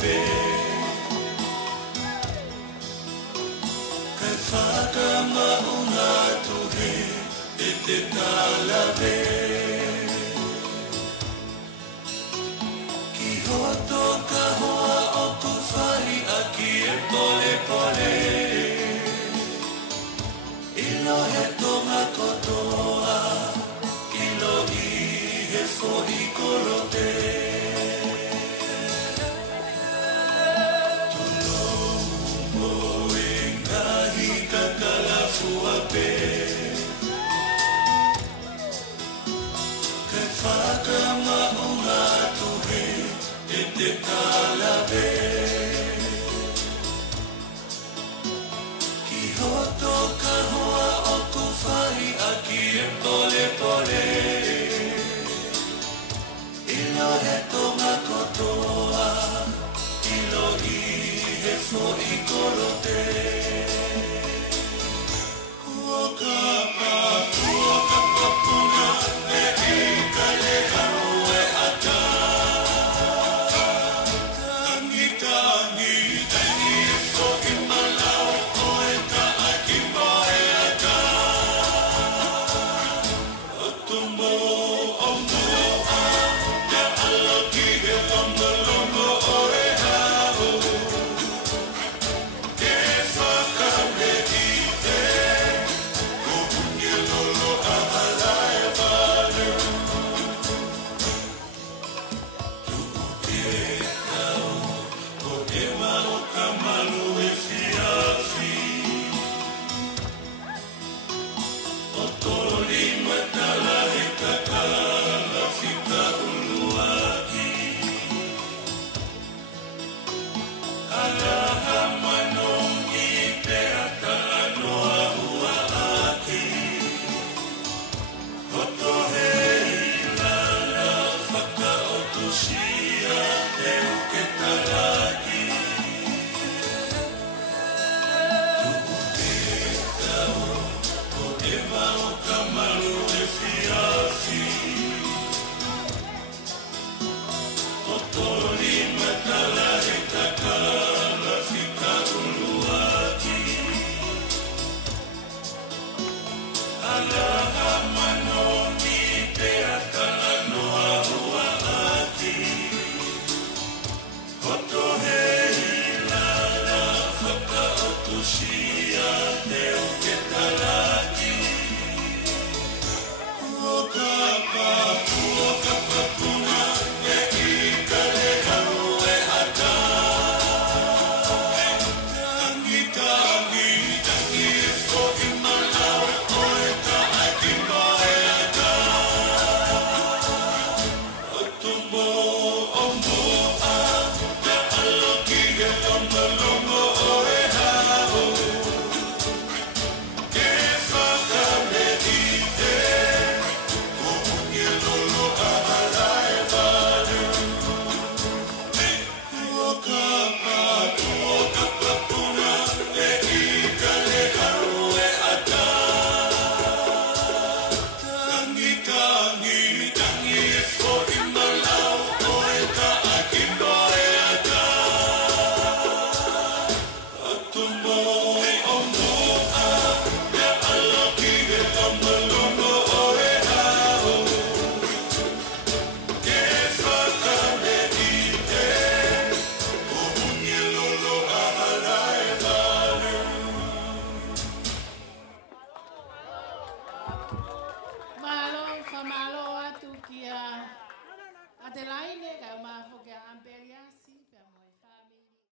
pe Kai whakamaunga tuhe e te talawe Ki hoto ka hoa o ku whai a ki e pole pole Ilo he tonga kotoa Ilo I he fo I kolote Kai whakamaunga tuhe e te talawe Ki hoto ka hoa o ku whai a ki e pole pole Ilo he tonga kotoa Ilo I he fo I kolote Sia, eu que